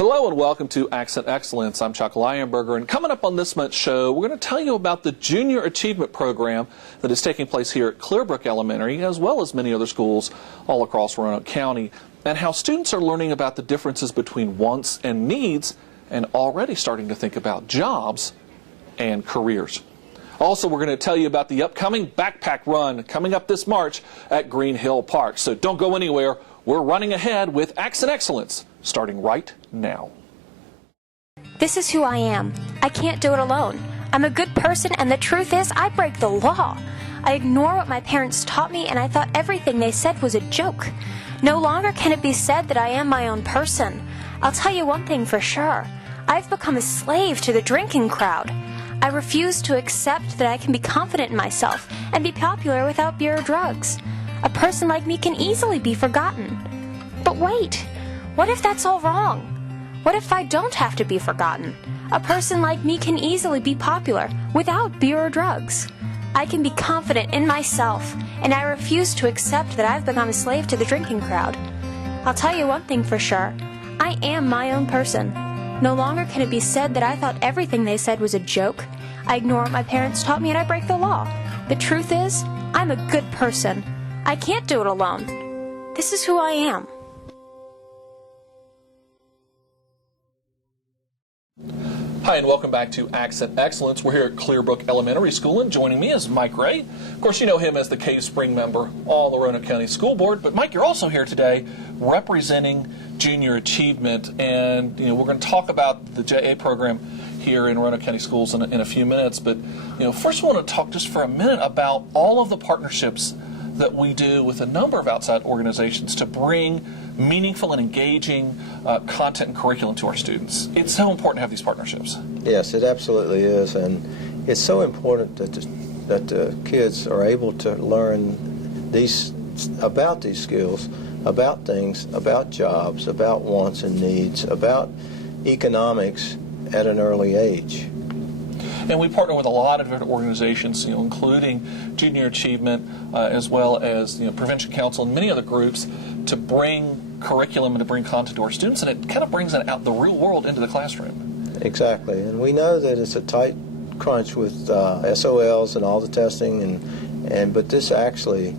Hello and welcome to Accent Excellence. I'm Chuck Lionberger, and coming up on this month's show, we're going to tell you about the Junior Achievement Program that is taking place here at Clearbrook Elementary, as well as many other schools all across Roanoke County, and how students are learning about the differences between wants and needs, and already starting to think about jobs and careers. Also, we're going to tell you about the upcoming backpack run coming up this March at Green Hill Park. So don't go anywhere. We're running ahead with Accent Excellence, starting right now. This is who I am. I can't do it alone. I'm a good person, and the truth is, I break the law. I ignore what my parents taught me, and I thought everything they said was a joke. No longer can it be said that I am my own person. I'll tell you one thing for sure. I've become a slave to the drinking crowd. I refuse to accept that I can be confident in myself and be popular without beer or drugs. A person like me can easily be forgotten. But wait, what if that's all wrong? What if I don't have to be forgotten? A person like me can easily be popular without beer or drugs. I can be confident in myself, and I refuse to accept that I've become a slave to the drinking crowd. I'll tell you one thing for sure. I am my own person. No longer can it be said that I thought everything they said was a joke. I ignore what my parents taught me and I break the law. The truth is, I'm a good person. I can't do it alone. This is who I am. Hi, and welcome back to Accent Excellence. We're here at Clearbrook Elementary School, and joining me is Mike Ray. Of course, you know him as the Cave Spring member on the Roanoke County School Board. But Mike, you're also here today representing Junior Achievement, and we're going to talk about the JA program here in Roanoke County Schools in a few minutes. But first, I want to talk just for a minute about all of the partnerships that we do with a number of outside organizations to bring meaningful and engaging content and curriculum to our students. It's so important to have these partnerships. Yes, it absolutely is, and it's so important that the kids are able to learn about these skills, about things, about jobs, about wants and needs, about economics at an early age. And we partner with a lot of different organizations, including Junior Achievement, as well as Prevention Council and many other groups, to bring curriculum and to bring content to our students, and it kind of brings it out the real world into the classroom. Exactly, and we know that it's a tight crunch with SOLs and all the testing, but this actually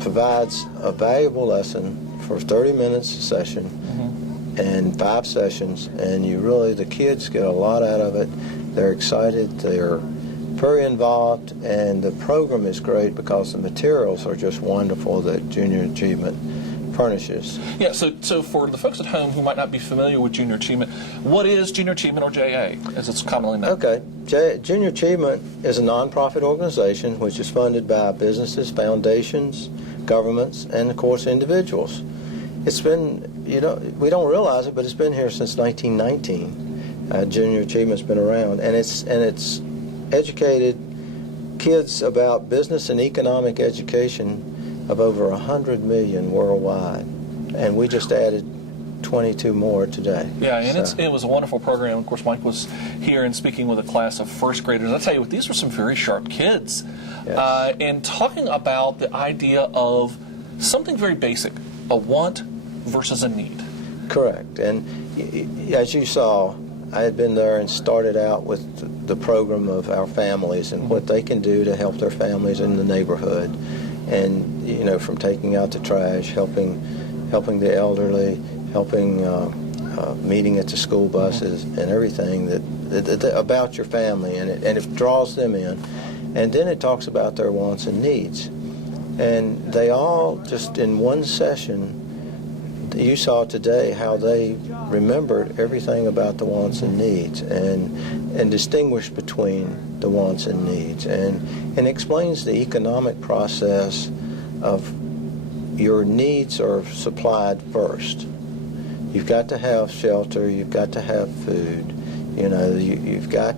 provides a valuable lesson for 30 minutes a session and 5 sessions, and the kids get a lot out of it. They're excited, they're very involved, and the program is great because the materials are just wonderful that Junior Achievement furnishes. Yeah, so for the folks at home who might not be familiar with Junior Achievement, what is Junior Achievement, or JA, as it's commonly known? Okay, Junior Achievement is a nonprofit organization which is funded by businesses, foundations, governments, and of course individuals. It's been, we don't realize it, but it's been here since 1919. Junior Achievement's been around, and it's educated kids about business and economic education of over 100 million worldwide, and we just added 22 more today. Yeah, and it was a wonderful program. Of course, Mike was here and speaking with a class of first graders. I'll tell you what, these were some very sharp kids. Yes. And talking about the idea of something very basic, a want versus a need. Correct, and as you saw, I had been there and started out with the program of our families and what they can do to help their families in the neighborhood, and from taking out the trash, helping the elderly, helping meeting at the school buses and everything that about your family, and it draws them in, and then it talks about their wants and needs, and they all just in one session. You saw today how they remembered everything about the wants and needs, and distinguished between the wants and needs, and explains the economic process of your needs are supplied first. You've got to have shelter, you've got to have food, you've got,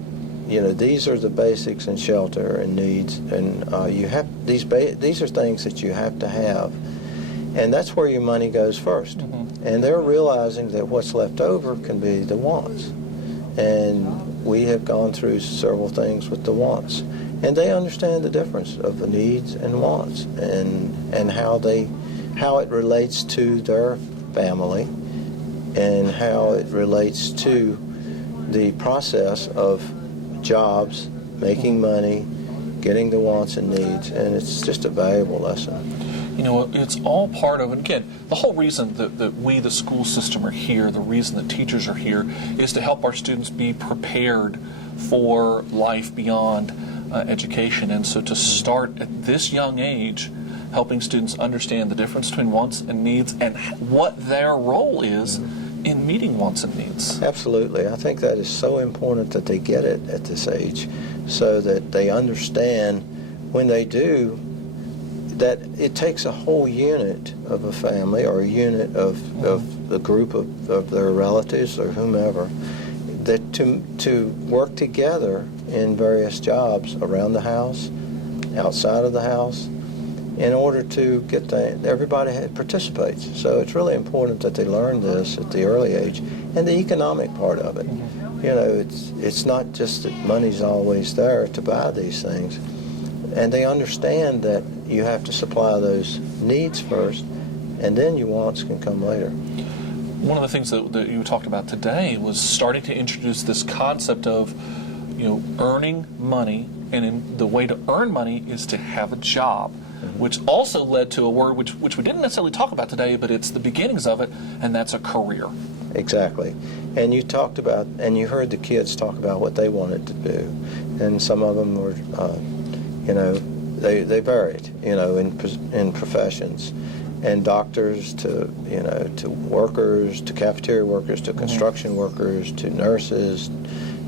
these are the basics in shelter and needs, and you have these are things that you have to have. And that's where your money goes first. And they're realizing that what's left over can be the wants. And we have gone through several things with the wants. And they understand the difference of the needs and wants, and how it relates to their family and how it relates to the process of jobs, making money, getting the wants and needs, and it's just a valuable lesson. You know, it's all part of, and again, the whole reason that we, the school system, are here, the reason that teachers are here, is to help our students be prepared for life beyond education. And so to start at this young age, helping students understand the difference between wants and needs and what their role is in meeting wants and needs. Absolutely. I think that is so important that they get it at this age, so that they understand when they do that it takes a whole unit of a family or a unit of the group of their relatives or whomever that to work together in various jobs around the house, outside of the house, in order to get everybody participates. So it's really important that they learn this at the early age, and the economic part of it. You know, it's not just that money's always there to buy these things, and they understand that you have to supply those needs first, and then your wants can come later. One of the things that you talked about today was starting to introduce this concept of, you know, earning money, and the way to earn money is to have a job, which also led to a word which we didn't necessarily talk about today, but it's the beginnings of it, and that's a career. Exactly. And you talked about, and you heard the kids talk about what they wanted to do, and some of them were, you know, they varied, you know, in professions, and doctors to, you know, to workers, to cafeteria workers, to construction workers, to nurses,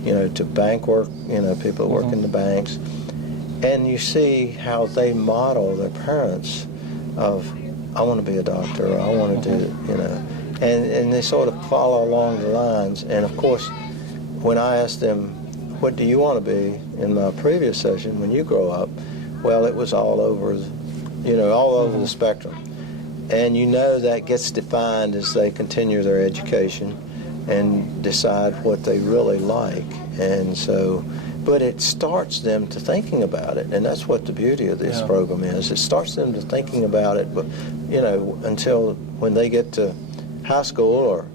you know, to bank work, you know, people who work in the banks. And you see how they model their parents of, I want to be a doctor, I want to do, you know, and they sort of follow along the lines. And of course, when I asked them, what do you want to be in my previous session when you grow up? Well, it was all over, you know, all over the spectrum. And you know that gets defined as they continue their education and decide what they really like. And so, but it starts them to thinking about it, and that's what the beauty of this program is. It starts them to thinking about it, but, you know, until when they get to high school or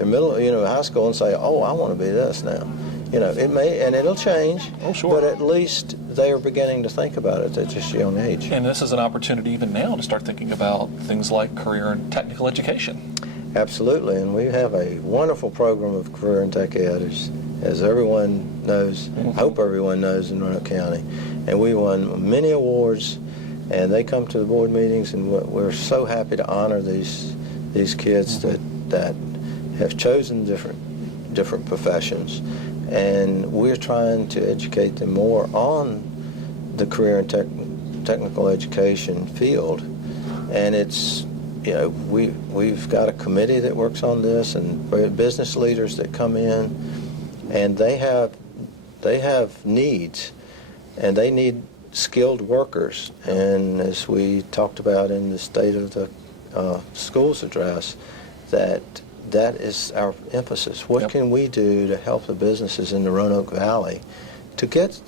in middle, you know, high school, and say, oh, I want to be this now. You know, it may, and it'll change, but at least they are beginning to think about it at just a young age. And this is an opportunity even now to start thinking about things like career and technical education. Absolutely, and we have a wonderful program of career and tech ed, as everyone knows, I hope everyone knows in Roanoke County. And we won many awards, and they come to the board meetings, and we're so happy to honor these kids that have chosen different professions. And we're trying to educate them more on the career and technical education field. And it's, you know, we've got a committee that works on this, and business leaders that come in, and they have needs, and they need skilled workers. And as we talked about in the State of the Schools address, that is our emphasis. What can we do to help the businesses in the Roanoke Valley to get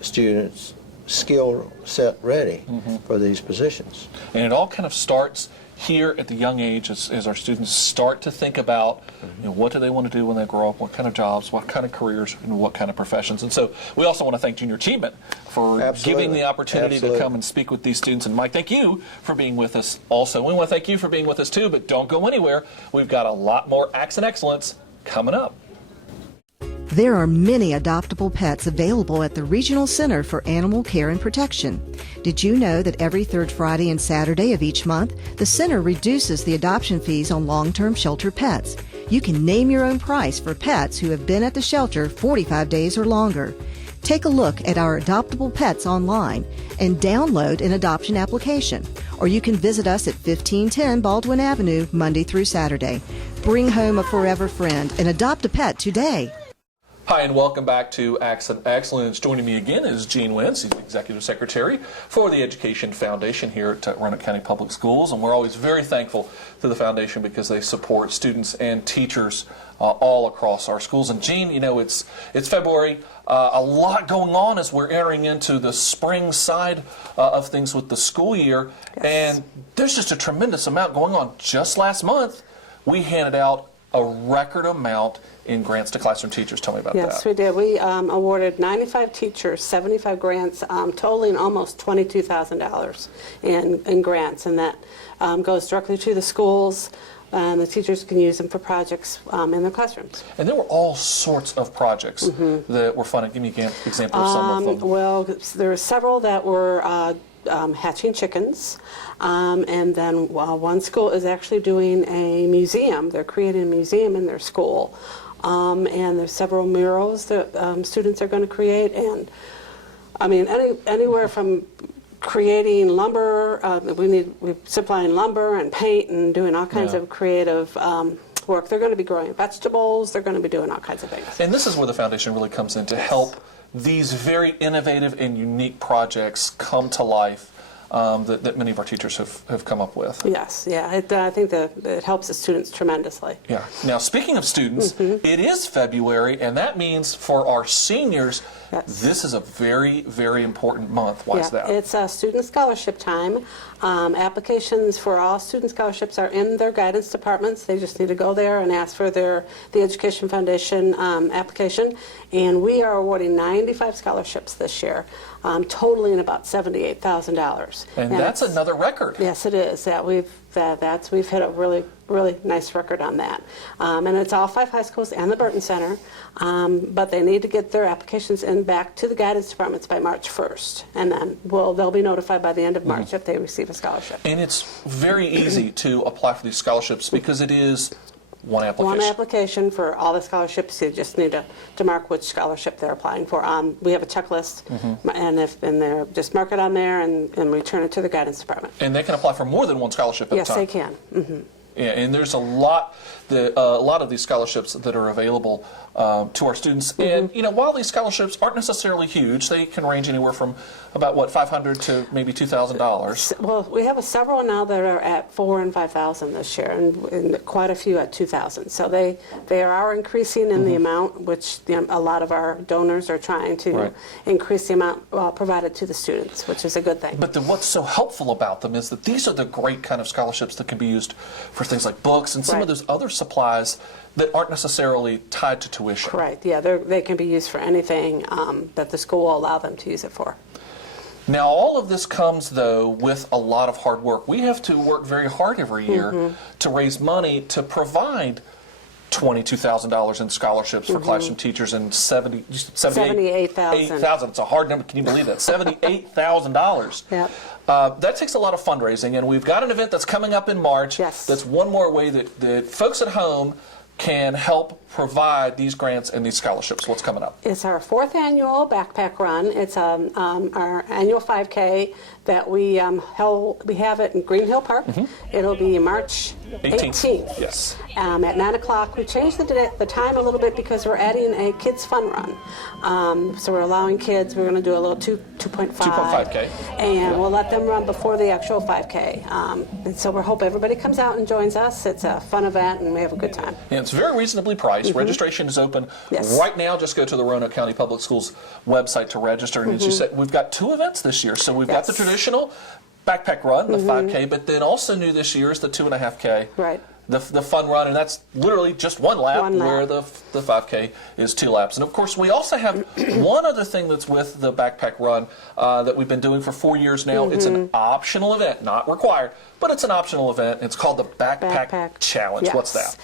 students skill set ready for these positions? And it all kind of starts here at the young age as our students start to think about, you know, what do they want to do when they grow up, what kind of jobs, what kind of careers, and what kind of professions. And so we also want to thank junior achievement for giving the opportunity to come and speak with these students. And Mike, thank you for being with us also. We want to thank you for being with us too, but don't go anywhere. We've got a lot more Accent Excellence coming up. There are many adoptable pets available at the Regional Center for Animal Care and Protection. Did you know that every third Friday and Saturday of each month, the center reduces the adoption fees on long-term shelter pets? You can name your own price for pets who have been at the shelter 45 days or longer. Take a look at our adoptable pets online and download an adoption application. Or you can visit us at 1510 Baldwin Avenue, Monday through Saturday. Bring home a forever friend and adopt a pet today. Hi, and welcome back to Accent Excellence. Joining me again is Gene Wentz. He's the Executive Secretary for the Education Foundation here at Roanoke County Public Schools. And we're always very thankful to the foundation because they support students and teachers all across our schools. And Gene, you know, it's February. A lot going on as we're entering into the spring side of things with the school year. Yes. And there's just a tremendous amount going on. Just last month, we handed out a record amount in grants to classroom teachers. Tell me about that. Yes, we did. We awarded 95 teachers, 75 grants, totaling almost $22,000 in grants, and that goes directly to the schools. The teachers can use them for projects in their classrooms. And there were all sorts of projects that were funded. Give me an example of some of them. Well, there were several that were hatching chickens, and then one school is actually doing a museum. They're creating a museum in their school, and there's several murals that students are going to create, and I mean anywhere from creating lumber, we're supplying lumber and paint and doing all kinds of creative work. They're going to be growing vegetables. They're going to be doing all kinds of things. And this is where the foundation really comes in to help these very innovative and unique projects come to life that many of our teachers have come up with. Yes, yeah. I think that it helps the students tremendously. Yeah. Now, speaking of students, it is February, and that means for our seniors, this is a very, very important month. Why is that? It's student scholarship time. Applications for all student scholarships are in their guidance departments. They just need to go there and ask for the Education Foundation application. And we are awarding 95 scholarships this year, totaling about $78,000. And that's another record. Yes, it is. We've hit a really nice record on that. And it's all 5 high schools and the Burton Center, but they need to get their applications in back to the guidance departments by March 1st, and then they'll be notified by the end of March if they receive a scholarship. And it's very easy to apply for these scholarships because it is one application. One application for all the scholarships. You just need to mark which scholarship they're applying for. We have a checklist, and they just mark it on there and return it to the guidance department. And they can apply for more than one scholarship at a time. Yes, they can. Yeah, and there's a lot of these scholarships that are available to our students. And while these scholarships aren't necessarily huge, they can range anywhere from about $500 to maybe $2,000. Well, we have several now that are at $4,000 and $5,000 this year, and quite a few at $2,000. So they are increasing in the amount, which a lot of our donors are trying to increase the amount provided to the students, which is a good thing. But what's so helpful about them is that these are the great kind of scholarships that can be used for things like books and some of those other supplies that aren't necessarily tied to tuition. Right, yeah, they can be used for anything that the school will allow them to use it for. Now, all of this comes, though, with a lot of hard work. We have to work very hard every year to raise money to provide $22,000 in scholarships for classroom teachers and $78,000. It's a hard number. Can you believe that? $78,000. Yep. That takes a lot of fundraising, and we've got an event that's coming up in March. Yes. That's one more way that folks at home can help provide these grants and these scholarships. What's coming up? It's our 4th annual backpack run. It's our annual 5K that we have it in Green Hill Park. It'll be March 18th. Yes. At 9 o'clock. We changed the time a little bit because we're adding a kids fun run. So we're allowing kids. We're going to do a little 2.5K, and we'll let them run before the actual 5K. And so we hope everybody comes out and joins us. It's a fun event, and we have a good time. And it's very reasonably priced. Registration is open right now. Just go to the Roanoke County Public Schools website to register. And as you said, we've got 2 events this year. So we've got the traditional backpack run, the 5K, but then also new this year is the 2.5K. Right. The fun run, and that's literally just one lap, where the 5K is 2 laps. And of course, we also have one other thing that's with the backpack run that we've been doing for 4 years now. It's an optional event, not required, but it's an optional event. It's called the Backpack Challenge. Yes. What's that?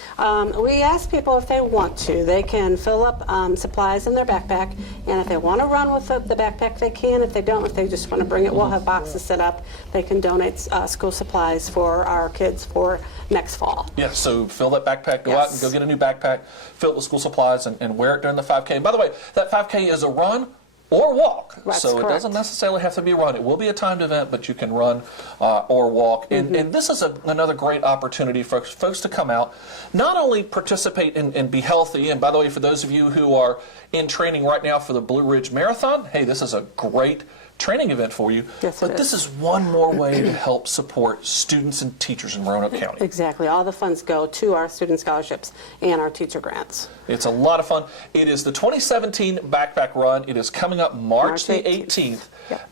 We ask people if they want to. They can fill up supplies in their backpack, and if they want to run with the backpack, they can. If they don't, if they just want to bring it, we'll have boxes set up. They can donate school supplies for our kids for next fall. Yeah, so fill that backpack, go out and go get a new backpack, fill it with school supplies, and wear it during the 5K. And by the way, that 5K is a run or walk. That's so correct. It doesn't necessarily have to be a run. It will be a timed event, but you can run or walk. And this is another great opportunity for folks to come out, not only participate and be healthy, and by the way, for those of you who are in training right now for the Blue Ridge Marathon, hey, this is a great training event for you. Yes, but this is one more way to help support students and teachers in Roanoke County. Exactly. All the funds go to our student scholarships and our teacher grants. It's a lot of fun. It is the 2017 Backpack Run. It is coming up March the 18th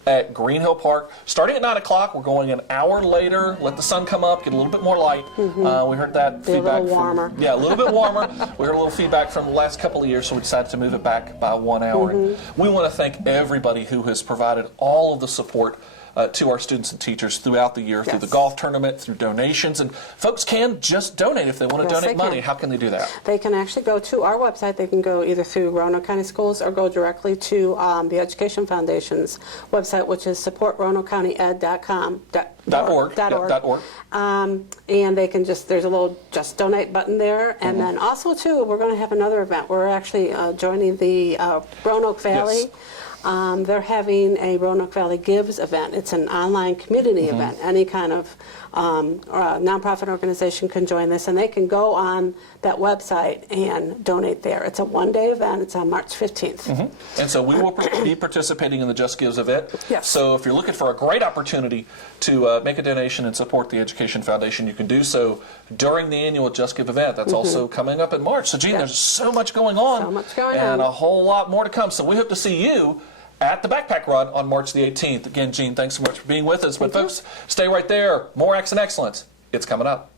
at Green Hill Park. Starting at 9 o'clock, we're going an hour later. Let the sun come up, get a little bit more light. We heard that feedback. A little warmer. Yeah, a little bit warmer. We heard a little feedback from the last couple of years, so we decided to move it back by 1 hour. And we want to thank everybody who has provided all of the support to our students and teachers throughout the year, through the golf tournament, through donations. And folks can just donate if they want to donate money. How can they do that? They can actually go to our website. They can go either through Roanoke County Schools or go directly to the Education Foundation's website, which is supportroanokecountyed.com. .org. And they can there's a little just donate button there. And then also, too, we're going to have another event. We're actually joining the Roanoke Valley. Yes. They're having a Roanoke Valley Gives event. It's an online community event. Any kind of nonprofit organization can join this, and they can go on that website and donate there. It's a one-day event. It's on March 15th. And so we will be participating in the Just Gives event. Yes. So if you're looking for a great opportunity to make a donation and support the Education Foundation, you can do so during the annual Just Give event. That's also coming up in March. So, Jean, there's so much going on. So much going and on. a whole lot more to come. So we hope to see you at the Backpack Run on March the 18th. Again, Jean, thanks so much for being with us. But folks, stay right there. More Accent Excellence. It's coming up.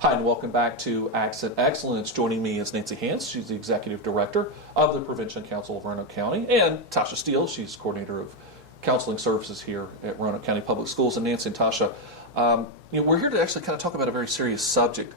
Hi, and welcome back to Accent Excellence. Joining me is Nancy Hance. She's the Executive Director of the Prevention Council of Roanoke County, and Tasha Steele. She's Coordinator of Counseling Services here at Roanoke County Public Schools. And Nancy and Tasha, we're here to actually kind of talk about a very serious subject.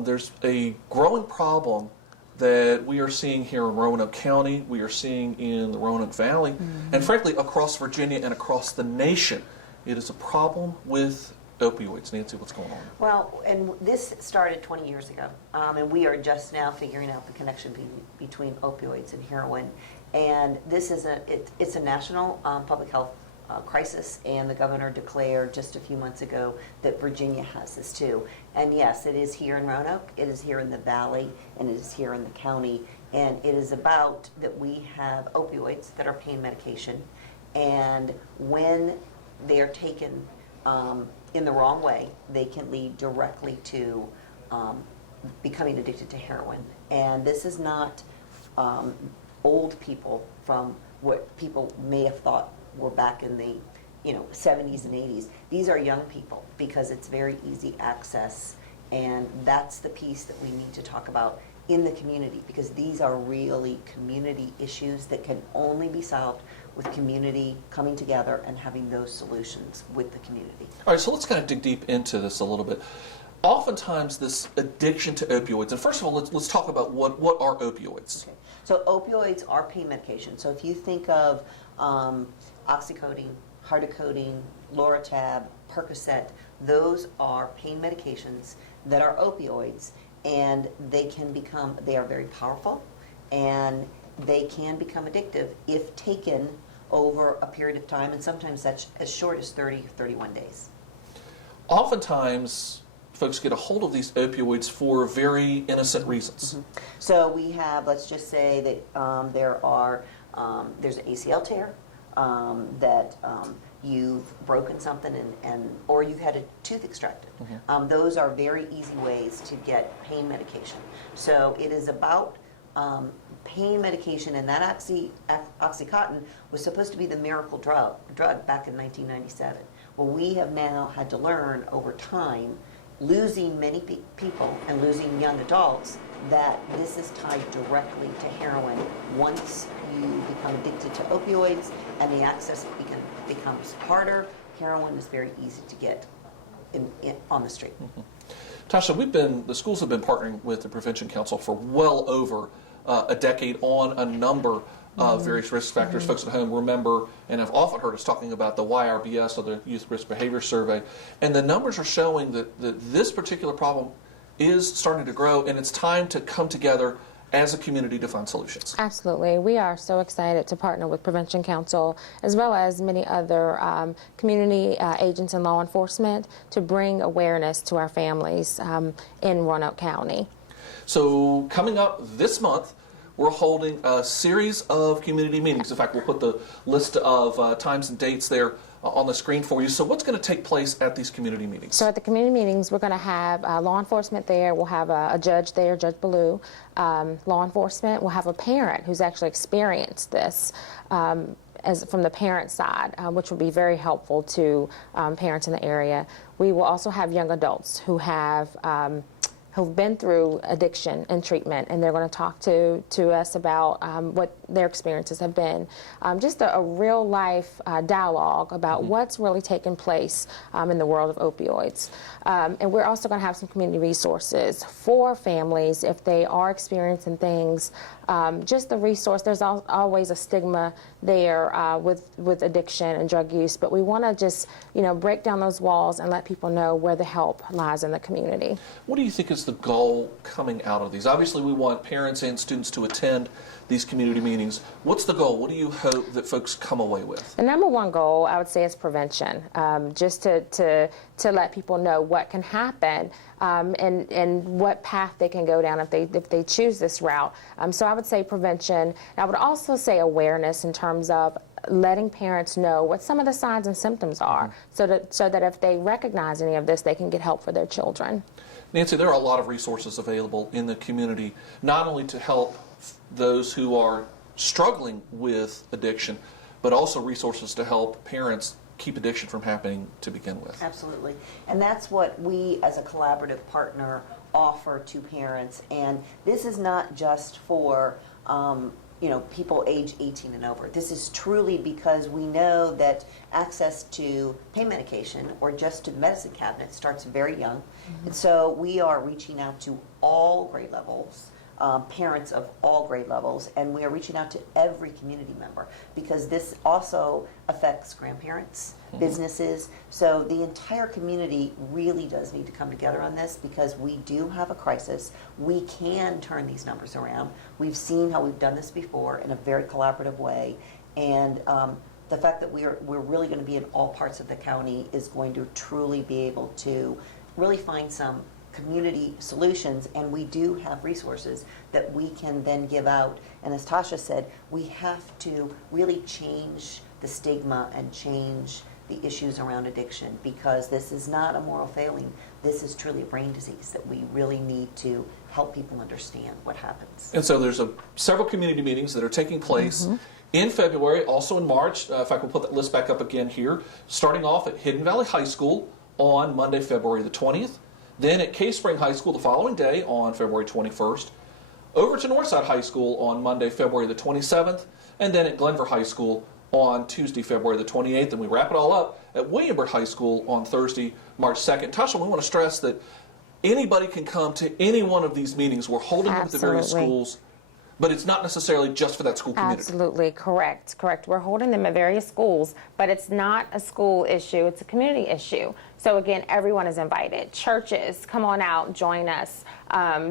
There's a growing problem that we are seeing here in Roanoke County, we are seeing in the Roanoke Valley, and frankly across Virginia and across the nation. It is a problem with opioids. Nancy, what's going on? Well, and this started 20 years ago, and we are just now figuring out the connection between opioids and heroin. And this is it's a national public health crisis, and the governor declared just a few months ago that Virginia has this too. And yes, it is here in Roanoke, it is here in the valley, and it is here in the county. And it is about that we have opioids that are pain medication, and when they are taken in the wrong way, they can lead directly to becoming addicted to heroin. And this is not old people from what people may have thought were back in the 70s and 80s. These are young people because it's very easy access, and that's the piece that we need to talk about in the community, because these are really community issues that can only be solved with community coming together and having those solutions with the community. All right, so let's kind of dig deep into this a little bit. Oftentimes, this addiction to opioids, and first of all, let's talk about what are opioids. Okay. So opioids are pain medication. So if you think of oxycodone, hydrocodone, Loratab, Percocet, those are pain medications that are opioids, and they are very powerful, and they can become addictive if taken over a period of time, and sometimes that's as short as 30, 31 days. Oftentimes, folks get a hold of these opioids for very innocent reasons. So we have, let's just say that there's an ACL tear, that you've broken something or you've had a tooth extracted. Those are very easy ways to get pain medication. So it is about pain medication, and that Oxycontin was supposed to be the miracle drug back in 1997. Well, we have now had to learn over time, losing many people and losing young adults, that this is tied directly to heroin. Once you become addicted to opioids and the access becomes harder, heroin is very easy to get on the street. Tasha, the schools have been partnering with the Prevention Council for well over a decade on a number of various risk factors. Folks at home remember and have often heard us talking about the YRBS, or the Youth Risk Behavior Survey, and the numbers are showing that this particular problem is starting to grow, and it's time to come together as a community to find solutions. Absolutely. We are so excited to partner with Prevention Council as well as many other community agents and law enforcement to bring awareness to our families in Roanoke County. So coming up this month, we're holding a series of community meetings. In fact, we'll put the list of times and dates there on the screen for you. So what's going to take place at these community meetings? So at the community meetings, we're going to have law enforcement there. We'll have a judge there, Judge Ballou. Law enforcement. We'll have a parent who's actually experienced this as from the parent side, which will be very helpful to parents in the area. We will also have young adults who have who've been through addiction and treatment, and they're going to talk to us about what their experiences have been. Just a real life dialogue about what's really taken place in the world of opioids. And we're also going to have some community resources for families if they are experiencing things. Just the resource, there's always a stigma there with addiction and drug use, but we want to just break down those walls and let people know where the help lies in the community. What do you think is the goal coming out of these? Obviously, we want parents and students to attend these community meetings. What's the goal? What do you hope that folks come away with? The number one goal, I would say, is prevention. Just to let people know what can happen and what path they can go down if they choose this route. So I would say prevention. I would also say awareness in terms of letting parents know what some of the signs and symptoms are, so that if they recognize any of this, they can get help for their children. Nancy, there are a lot of resources available in the community, not only to help those who are struggling with addiction, but also resources to help parents keep addiction from happening to begin with. Absolutely. And that's what we as a collaborative partner offer to parents. And this is not just for people age 18 and over. This is truly because we know that access to pain medication or just to the medicine cabinet starts very young. And so we are reaching out to all grade levels, parents of all grade levels, and we are reaching out to every community member because this also affects grandparents, businesses. So the entire community really does need to come together on this because we do have a crisis. We can turn these numbers around. We've seen how we've done this before in a very collaborative way, and the fact that we're really going to be in all parts of the county is going to truly be able to really find some community solutions, and we do have resources that we can then give out. And as Tasha said, we have to really change the stigma and change the issues around addiction because this is not a moral failing. This is truly a brain disease that we really need to help people understand what happens. And so there's several community meetings that are taking place in February, also in March. In fact, we'll put that list back up again here. Starting off at Hidden Valley High School on Monday, February the 20th. Then at Cave Spring High School the following day on February 21st. Over to Northside High School on Monday, February the 27th. And then at Glenver High School on Tuesday, February the 28th. And we wrap it all up at Williamburg High School on Thursday, March 2nd. Tasha, we want to stress that anybody can come to any one of these meetings. We're holding them at the various schools, but it's not necessarily just for that school community. Absolutely, correct. We're holding them at various schools, but it's not a school issue, it's a community issue. So again, everyone is invited. Churches, come on out, join us.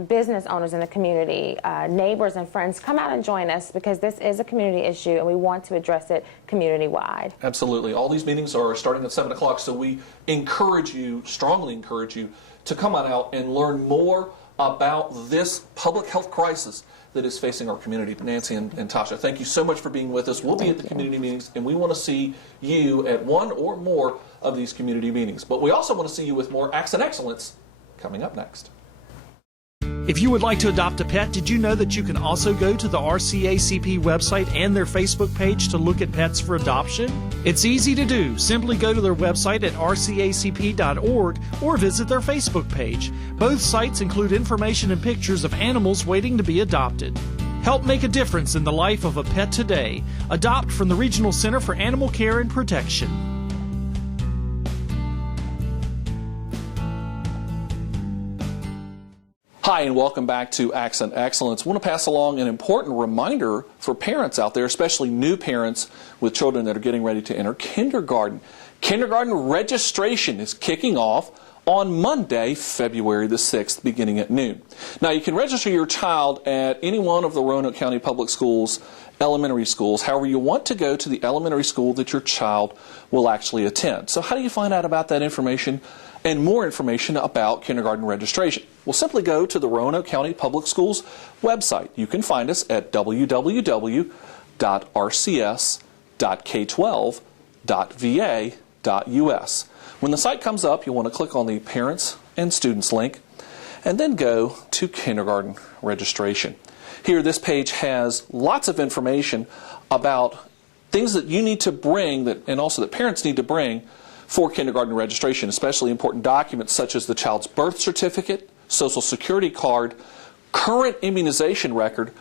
Business owners in the community, neighbors and friends, come out and join us because this is a community issue and we want to address it community-wide. Absolutely. All these meetings are starting at 7 o'clock, so we strongly encourage you to come on out and learn more about this public health crisis that is facing our community. Nancy and Tasha, thank you so much for being with us. We'll be at the community meetings, and we want to see you at one or more of these community meetings. But we also want to see you with more Accent Excellence coming up next. If you would like to adopt a pet, did you know that you can also go to the RCACP website and their Facebook page to look at pets for adoption? It's easy to do. Simply go to their website at rcacp.org or visit their Facebook page. Both sites include information and pictures of animals waiting to be adopted. Help make a difference in the life of a pet today. Adopt from the Regional Center for Animal Care and Protection. Hi, and welcome back to Accent Excellence. I want to pass along an important reminder for parents out there, especially new parents with children that are getting ready to enter kindergarten. Kindergarten registration is kicking off on Monday, February the 6th, beginning at noon. Now, you can register your child at any one of the Roanoke County Public Schools elementary schools. However, you want to go to the elementary school that your child will actually attend. So how do you find out about that information and more information about kindergarten registration? Well, simply go to the Roanoke County Public Schools website. You can find us at www.rcs.k12.va.us. When the site comes up, you'll want to click on the Parents and Students link and then go to kindergarten registration. Here, this page has lots of information about things that you need to bring and also that parents need to bring for kindergarten registration, especially important documents such as the child's birth certificate, Social Security card, current immunization record,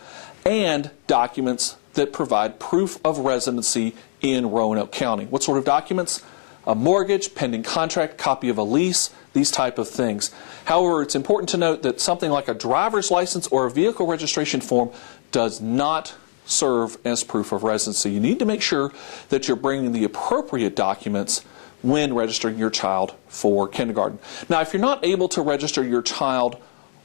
and documents that provide proof of residency in Roanoke County. What sort of documents? A mortgage, pending contract, copy of a lease, these type of things. However, it's important to note that something like a driver's license or a vehicle registration form does not serve as proof of residency. You need to make sure that you're bringing the appropriate documents when registering your child for kindergarten. Now, if you're not able to register your child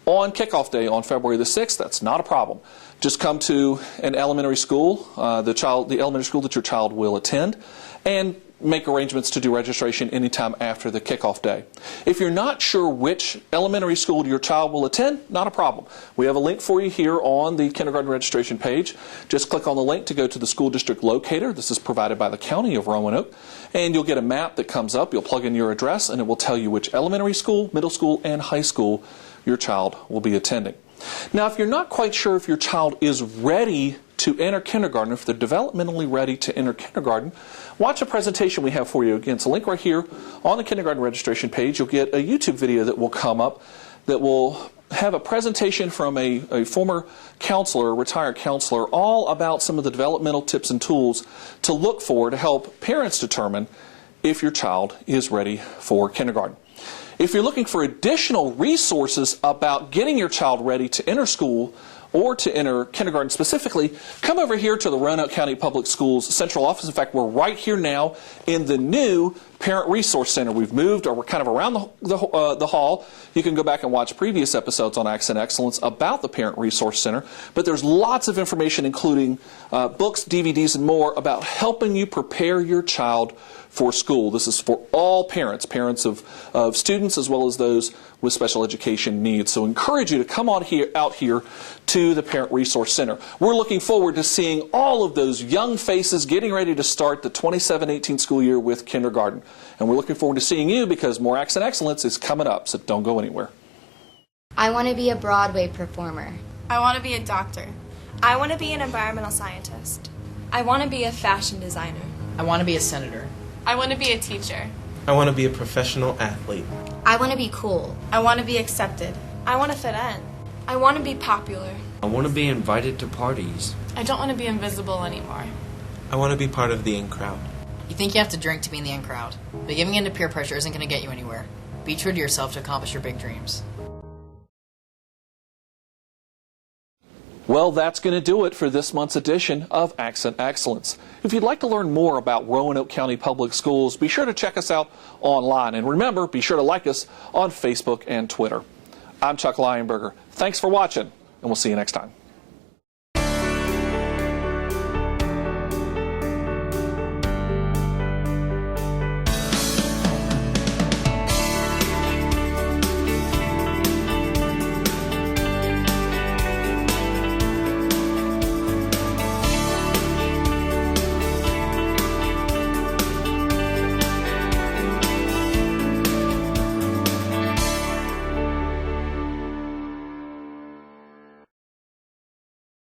on kickoff day on February the 6th, that's not a problem. Just come to an elementary school, the elementary school that your child will attend, and make arrangements to do registration anytime after the kickoff day. If you're not sure which elementary school your child will attend, not a problem. We have a link for you here on the kindergarten registration page. Just click on the link to go to the school district locator. This is provided by the County of Roanoke. And you'll get a map that comes up. You'll plug in your address and it will tell you which elementary school, middle school, and high school your child will be attending. Now, if you're not quite sure if your child is ready to enter kindergarten, if they're developmentally ready to enter kindergarten, watch a presentation we have for you. Again, it's a link right here on the kindergarten registration page. You'll get a YouTube video that will come up that will have a presentation from a former counselor, a retired counselor, all about some of the developmental tips and tools to look for to help parents determine if your child is ready for kindergarten. If you're looking for additional resources about getting your child ready to enter school or to enter kindergarten specifically, come over here to the Roanoke County Public Schools Central Office. In fact, we're right here now in the new Parent Resource Center. We've moved, or we're kind of around the hall. You can go back and watch previous episodes on Accent Excellence about the Parent Resource Center. But there's lots of information, including books, DVDs, and more about helping you prepare your child for school. This is for all parents, parents of students as well as those with special education needs. So encourage you to come out here to the Parent Resource Center. We're looking forward to seeing all of those young faces getting ready to start the 27-18 school year with kindergarten. And we're looking forward to seeing you because more Accent Excellence is coming up, so don't go anywhere. I want to be a Broadway performer. I want to be a doctor. I want to be an environmental scientist. I want to be a fashion designer. I want to be a senator. I want to be a teacher. I want to be a professional athlete. I want to be cool. I want to be accepted. I want to fit in. I want to be popular. I want to be invited to parties. I don't want to be invisible anymore. I want to be part of the in crowd. You think you have to drink to be in the in crowd, but giving in to peer pressure isn't going to get you anywhere. Be true to yourself to accomplish your big dreams. Well, that's going to do it for this month's edition of Accent Excellence. If you'd like to learn more about Roanoke County Public Schools, be sure to check us out online. And remember, be sure to like us on Facebook and Twitter. I'm Chuck Lionberger. Thanks for watching, and we'll see you next time.